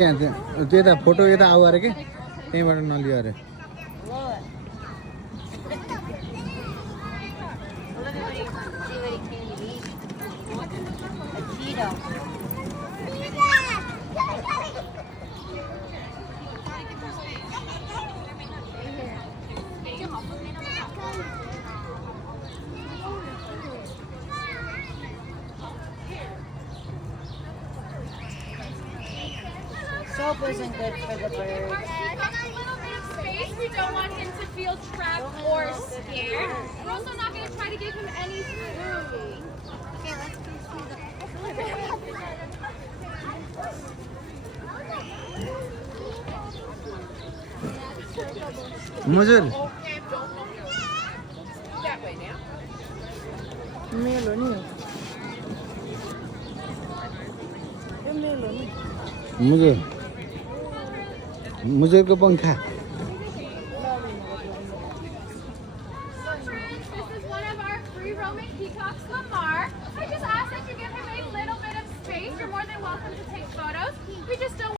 त्यो त फोटो यता आऊ अरे कि त्यहीँबाट नलियो अरे Soap isn't good for the birds. Space. We don't want him to feel trapped or scared. We're also not going to try to give him any food. Okay, let's go see the. मुजुर मेलो नि यो मेलो नि मुजुर मुजुरको पंखा This is one of our free roaming peacocks, Lamar. I just asked that you give him a little bit of space. You're more than welcome to take photos. We just don't